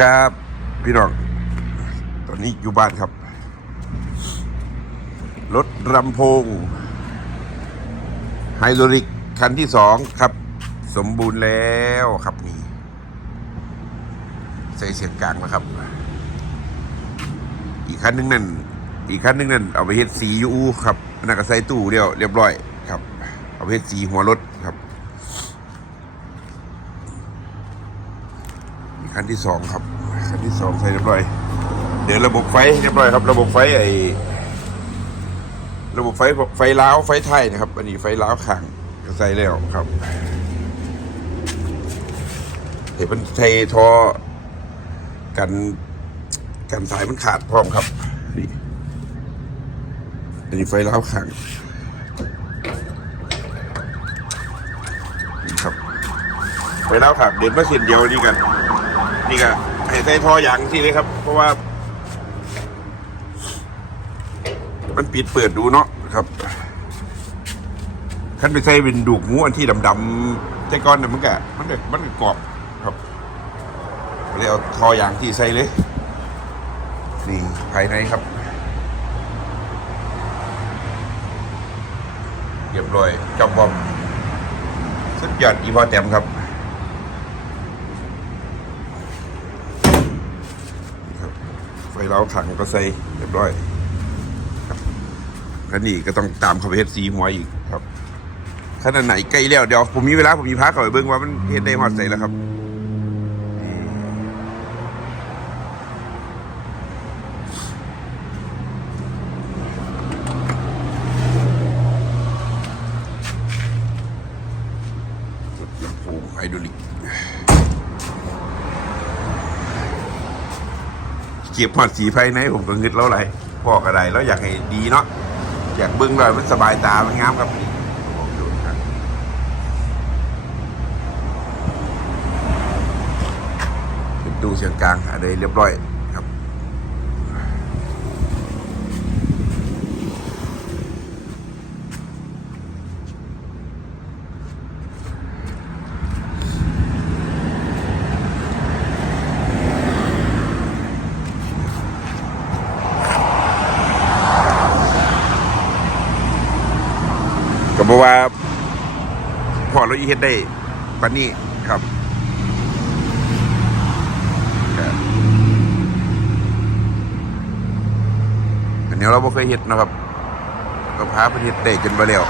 ครับ พี่น้อง ตอนนี้อยู่บ้านครับ รถลำโพงไฮโดรลิกคันที่สองครับ สมบูรณ์แล้วครับนี่ใส่เสียงกลางนะครับ อีกคันนึงนั่น อีกคันนึงนั่นเอาไปเฮ็ดสียูครับนั่นก็ใส่ตู้เดียวเรียบร้อยครับ เอาไปเฮ็ดสีหัวรถครับ คัน ที่สองครับคันที่สองใส่เรียบร้อย เดี๋ยวระบบไฟเรียบร้อยครับ ระบบไฟไอระบบไฟไฟล้าวไฟไทยนะครับ อันนี้ไฟล้าวข้างใส่แล้วครับเห็นมันไทยทอกันกันสายมันขาดพร้อมครับนี่อันนี้ไฟล้าวข้างนี่ครับ ไฟล้าวข้างเดินมาเส้นเดียวนี่กัน นี่ก็ให้ใส่ท่ออย่างที่เลยครับ เพราะว่า มันปิดเปิดดูเนาะครับขั้นไปใส่เป็นดูกหมูอันที่ดำๆแต่ก้อนเนี่ยมันก็มันก็มันก็กรอบครับเลยเอาท่ออย่างที่ใส่เลย นี่ภายในครับเรียบร้อยจับบอมสุดยอดอีพอแต้มครับไฟ เล้าขังก็ใส่เรียบร้อยครับคันนี้ก็ต้องตามเขาไปเฮ็ดซีหัวอีกครับขนาดไหนใกล้แล้วเดี๋ยวผมมีเวลาผมมีพักเขาไปเบิ่งว่ามันเฮ็ดได้หอดใส่แล้วครับลำโพงไฮดรอลิก เก็บหอดสีภายในผมก็งึดแล้วไรพ่อกระไดแล้วอยากให้ดีเนาะอยากเบิ้งเลยมันสบายตา มันงามครับนี่เป็นตู้เสียงกลางอะไรเรียบร้อย ครับอกว่าพอเราอีเฮ็ดได้ปานนี้ครับอันนี้เราบ่เคยเฮ็ดนะครับก็พาประเทศได้จนไปแล้ว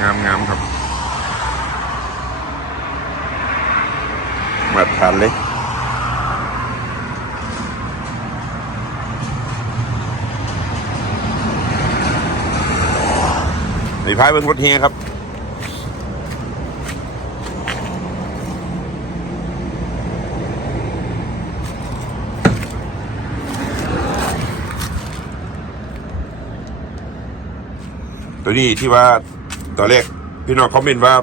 งามงามครับ มาทานเลย ใน พายเป็นรถเฮียครับตัวนี้ที่ว่าตอนแรกพี่น้องคอมเมนต์ว่า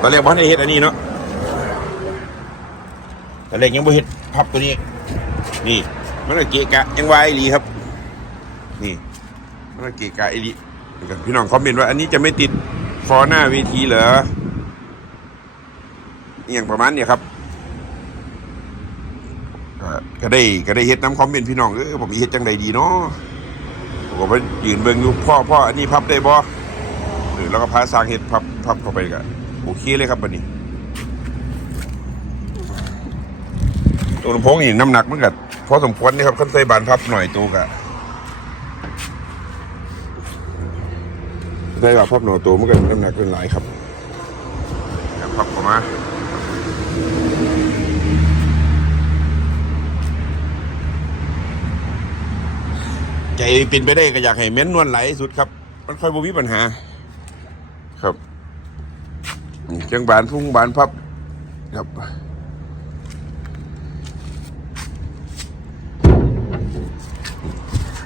ตอนแรกบ่ได้เฮ็ดอันนี้เนาะตอนแรกยังบ่เฮ็ดพับตัวนี้ นี่ มันก็เกะกะยังวายอีลีครับ นี่ มันก็เกะกะอีลีแล้วก็ พี่น้องคอมเมนต์ว่า อันนี้จะไม่ติดฟอร์หน้าเวทีเหรออย่างประมาณเนี้ยครับก็ได้ก็ได้เฮ็ดน้ำคอมเมนต์พี่น้องเออผมเฮ็ดจังใดดีเนาะผมไปยืนเบิ่งอยู่พ่อพ่ออันนี้พับได้บ่เออแล้วก็พาสร้างเฮ็ดพับพับเข้าไปก็โอเคเลยครับบัดนี้ ตัวลำโพงนี่น้ำหนักมันก็พอสมควรนี่ครับขั้นใส่บานพับหน่อยตัวกะ ใส่บานพับหน่อยตัวมันก็น้ำหนักเป็นหลายครับครับพับออกมาใจเป็นไปได้ก็อยากให้เม้นนวลไหลสุดครับ มันค่อยบ่มีปัญหา ครับนี่จังบานพุ่งบานพับ ครับ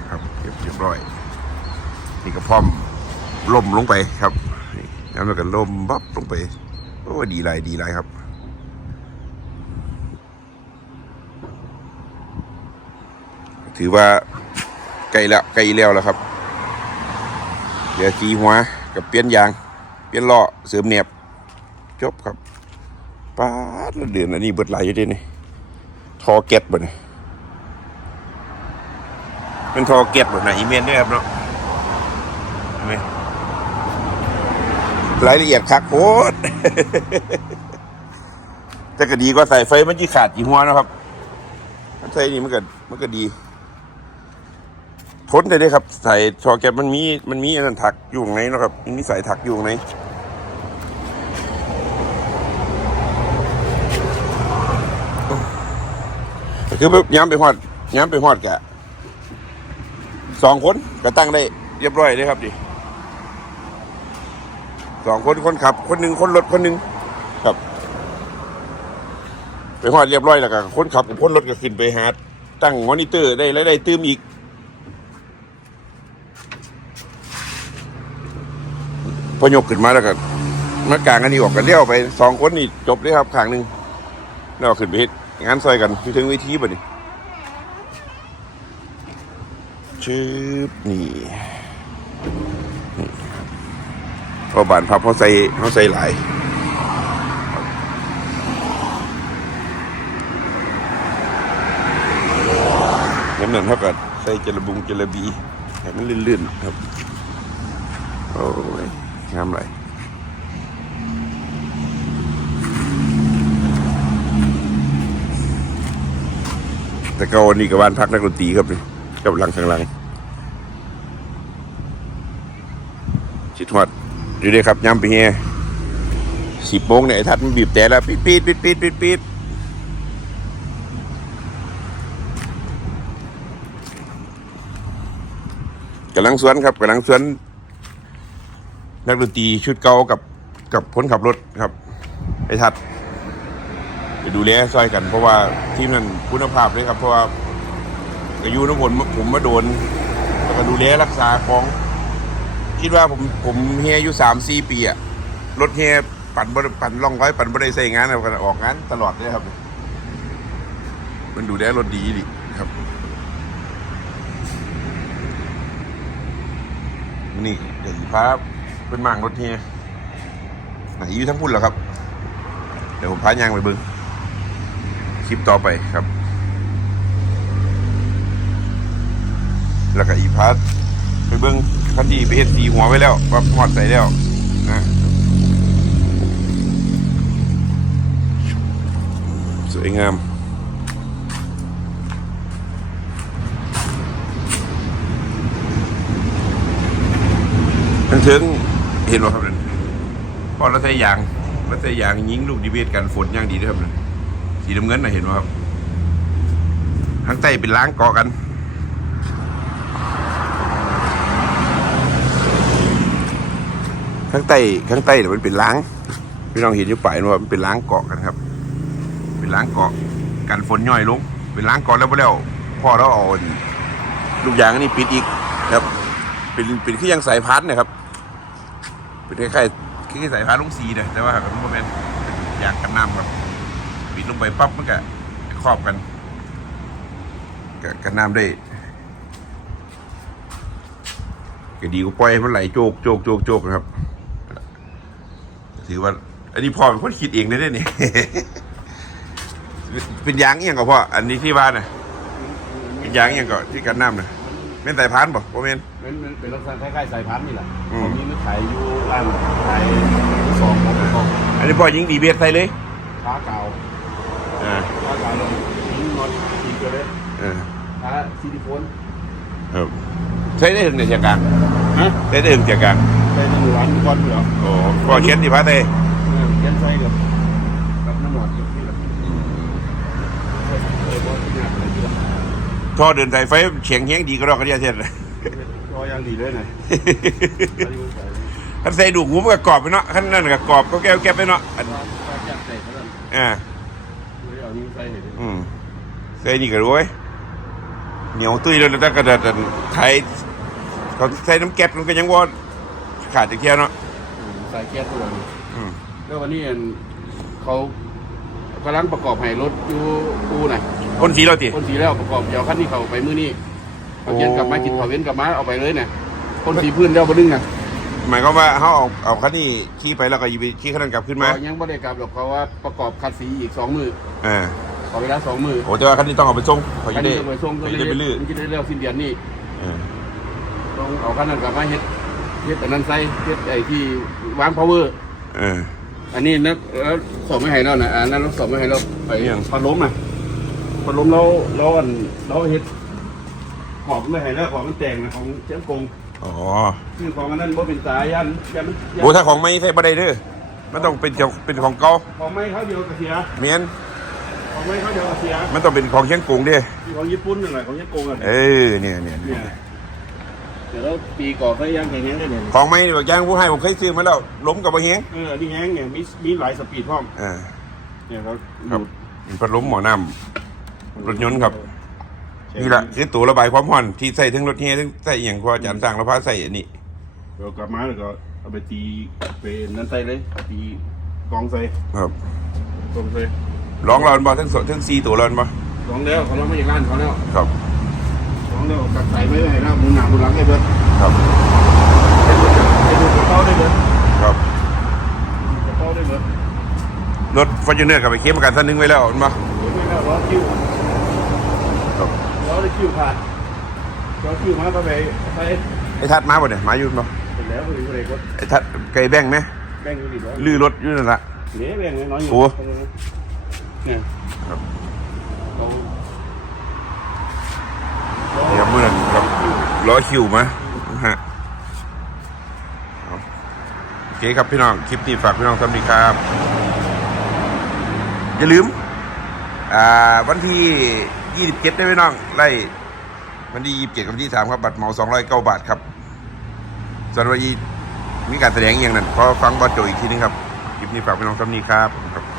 ครับเรียบเรียบร้อย นี่ก็พร้อม ล่มลงไปครับแล้วมันก็ล่มบับลงไปโอ้ดีไรดีไรครับถือว่าไกลแล้วไกลแล้วแล้วครับเดี๋ยวจีหัวกับเปลี่ยนยาง เปลี่ยนล้อเสริมเนียบจบครับป้าดแล้วเดือนอันนี้เบิดไหลอยู่ดินี่ทอแก๊สบ่เนี่ยเป็นทอแก๊สบ่นะอีเมนด้วยครับเนาะเห็นไหม รายละเอียดคักโคตรแต่ก็ดีกว่าใส่ไฟมันจีขาดจีหัวนะครับใส่นี่มันก็มันก็ดี ทนได้เลยครับ ใส่ชอแกมันมีมันมีอันนั้นถักอยู่ข้างในนะครับมันมีสายถักอยู่ข้างในคือแบบย้ำไปหอดย้ำไปหอดกะสองคนก็ตั้งได้เรียบร้อยเลยครับดิ สองคนคนขับ คนหนึ่งคนรถคนหนึ่งครับไปหอดเรียบร้อยแล้วก็คนขับกับคนรถก็ขึ้นไปหาตั้งมอนิเตอร์ได้แล้วได้ตื้มอีกพอยกขึ้นมาแล้วก็มากลางอันนี้ออกกันเลี้ยวไปสองคนนี่จบเลยครับข้างหนึ่งแล้วเอาขึ้นไปเฮ็ดงานซอยกันที่ถึงเวิธีบ่นี่ชืบนี่นี่ครับ เพอบานพับเขาใส่เขาใส่หลายงั้นนั่นเท่ากับใส่เจลบุงเจลบีให้มันลื่นๆครับ โอ้ยงามเลยแต่ก็วันนี้กับบ้านพักนักดนตรีครับนี่กับหลังข้างหลังชิดหอด ดูดิครับย้ำไปเงี้ยสิบโมงเนี่ยไอ้ทัดมันบีบแต่แล้วปีดปีดปีดปีดปีดปีดกำลังสวนครับกำลังสวน นักดนตรีชุดเก่ากับกับคนขับรถครับ ไอ้ทัดไปดูแลซอยกัน เพราะว่าทีมนั้นคุณภาพเลยครับ เพราะว่าอายุน้ำผลผมมาโดนแล้วก็ดูแลรักษาของ คิดว่าผมผมเฮียอายุสามสี่ปีอะรถเฮียปั่นบปั่นล่องร้อยปั่นบ่ไดใส่งานแล้วก็ออกงานตลอดเลยครับ มันดูแลรถดีดิครับ นี่เดี๋ยวพาเป็นมางรถเฮียไหนอยู่ทั้งพุ่นเหรอครับ เดี๋ยวผมพายางไปบิ้งคลิปต่อไปครับ แล้วก็อีพาร์ทไปเบิ้ง คันดีไปเฮ็ดสีหัวไว้แล้วว่าหอดใส่แล้วนะสวยงามมันถึงเห็นว่าครับนั่นพอเราใส่ยางเราใส่ยางยิงลูกดีเบตกันฝนย่างดีด้วยครับนั่นสีน้ำเงินนะเห็นว่าครับข้งใต้เป็นล้างเกาะกัน ข้างใต้ข้างใต้เนี่ยมันเป็นล้างพี่น้องเห็นอยู่ป่ายนะว่ามันเป็นล้างเกาะกันครับ เป็นล้างเกาะกันฝนย่อยลง เป็นล้างเกาะแล้วพอแล้วพอเราเอาลูกยางนี้ปิดอีกครับ เป็นเป็นขี้ยังสายพันธุ์นะครับ เป็นคล้ายๆขี้สายพันธุ์ลุงสีเนะแต่ว่ามันบ่แม่นเป็นยางกันน้ำครับปิดลงไปปั๊บมันก็ครอบกันก็กันน้ำได้ก็ดีกว่าปล่อยมันไหลโจกโจกโจกโจกนะครับ ถือว่า อันนี้พ่อเป็นคนคิดเองเลยเนี่ย เป็นยางเอียงกับพ่อ อันนี้ที่ว่าน่ะ เป็นยางเอียงก็ที่กันน้ำน่ะเป็นสายพันธุ์ป่ะพ่อเมนเป็นเป็นเป็นลักษณะคล้ายๆสายพันธุ์นี่แหละอืม ผมมีนึกขายอยู่ร้านขายสองของของอันนี้พ่อยิงดีเบียดใส่เลยค้าเก่าอ่าค้าเก่าลงยิงนอนทีเดียวเลยเออค้าซิลิโคนครับใช้ได้ถึงในเชียงกลางฮะ ใช้ได้ถึงเชียงกลาง ใส่ในหมู่ร้านก้อนเหรอโอ้พ่อเขียนที่พัดเลยเออเขียนใส่กับกับน้ำหนวดอยู่นี่แหละเออบ่ที่งานอะไรที่ละท่อเดินสายไฟเฉียงเฮียงดีก็รอกกระเดียเช่นเลยก็ยังดีเลยหน่อยท่านใส่ดูกหูมันก็กรอบไปเนาะขั้นนั้นก็กรอบก็แก้วแก้วไปเนาะอันแยกใส่เท่านั้นอ่าเลยเอานิ้วใส่เห็นอืมใส่นี่ก็รู้ไว้ยเหนียวตุ้ยแล้วแล้วก็จะไทยเขาใส่น้ำแก๊สมันก็ยังว่า ขาดจากเที่ยวเนาะใส่แก๊สตัวนี้อืมแล้ววันนี้เห็นเขากำลังประกอบให้รถอยู่อูน่ะอคนสีเราติ คนสีแล้วประกอบเดี๋ยวขั้นนี้เขาไปมือนี่เอาเย็นกลับมากินข้าวเว้นกลับมาเอาไปเลยเนี่ยคนสีพื้นแล้วบ่ดึงอะหมายความว่าเขาเอาเอาคันนี้ขี่ไปแล้วก็ยีไปขี่คันนั้นกลับขึ้นมาก็ยังบ่ได้กลับหรอกเพราะว่าประกอบคัดสีอีกสองมืออ่าขอเวลาสองมือโอ้แต่ว่าคันนี้ต้องเอาไปส่งเขาคัจะนได้นี้ต้องไปส่งก็เขาเลยจะได้ไปลื้อมันจะได้เร็วสิ้นเดือนนี้เออต้องเอาคันนั้นกลับมาเฮ็ด เฮ็ดอันนั้นใส่เฮ็ดไอ้ที่วาง power เออ อันนี้นะแล้วสอบไม่ให้แล้วนะอันนั้นเราสอบไม่ให้เราไปยัง พัดลมอะพัดลมเราเราอันเราเฮ็ดขอบไม่ให้แล้วขอบมันแตกนะของเจ้ากงอ๋อคือของอันนั้นบ่เป็นสายยันยันยันโอ้ถ้าของไม่ใช่บ่ได้เด้อมันต้องเป็นของเป็นของเก่าของไม่เขาเดียวกับเสียเมียนของไม่เขาเดียวกับเสียมันต้องเป็นของเชียงกงเด้อที่ของญี่ปุ่นนั่นแหละของญี่ปุ่นอะเออเนี่ยเนี่ยเนี่ยเดี๋ย วเราปีก่อก็ยังแข็งแรงได้เนี่ยของไม่แบบย่างผู้ให้ผมเคยซื้อมาแล้วล้มกับบ่เฮงเออนี่แฮงเนี่ยมีมีหลายสปีดพร้อมอ่าเนี่ยเราครับเป็นพัดลมหมอน้ำรถยนต์ครับนี่แหละคือตัวระบายความร้อนที่ใส่ทั้งรถเฮทั้งใส่อหย่างพออาจารย์สร้างแล้วพาใส่อันนี้เรากลับมาแล้วก็เอาไปตีเป็นนั้นใส่เลยตีกองใส่ครับกองใส่ร้องเราบ่ทั้งสดทั้งซีตัวเราบ่ลองแล้วเขาลองมาจากร้านเขาแล้วครับ ลองแล้วกัดใส่ไม่ได้แล้วหมุนหนาหมุนหลังให้เบิดครับให้ดูกระเป๋าได้เบิดครับ กระเป๋าได้เบิดรถฟอร์จูเนอร์กับไปเคลมประกันท่านนึงไว้แล้วเห็นบ่เดี๋ยวไม่แล้วรอคิวครับรอได้คิวผ่านรอคิวมาก็ไปไปไอ้ทัดมาบ่เนี่ยมาอยู่บ่เสร็จแล้วไปเลยก็ไอ้ทัดไก่แบ่งไหมแบ่งอยู่ดีแล้วลื้อรถอยู่นั่นละเหลือแบ่งน้อยอยู่โอ้เนี่ยครับ เรา นี่ครับเมื่อนั้นครับ ล้อคิวมาฮะโอเคครับพี่น้อง คลิปนี้ฝากพี่น้องสวัสดีครับ อย่าลืม อ่า วันที่ 27 ได้ไหมน้อง ไล่วันที่ 27กับวันที่ 3 ครับ บัตรเหมา209บาทครับส่วนวันที่มีการแสดงอย่างนั้นพอฟังบอสโจอีกทีนึงครับ คลิปนี้ฝากพี่น้องสำนีครับผมครับ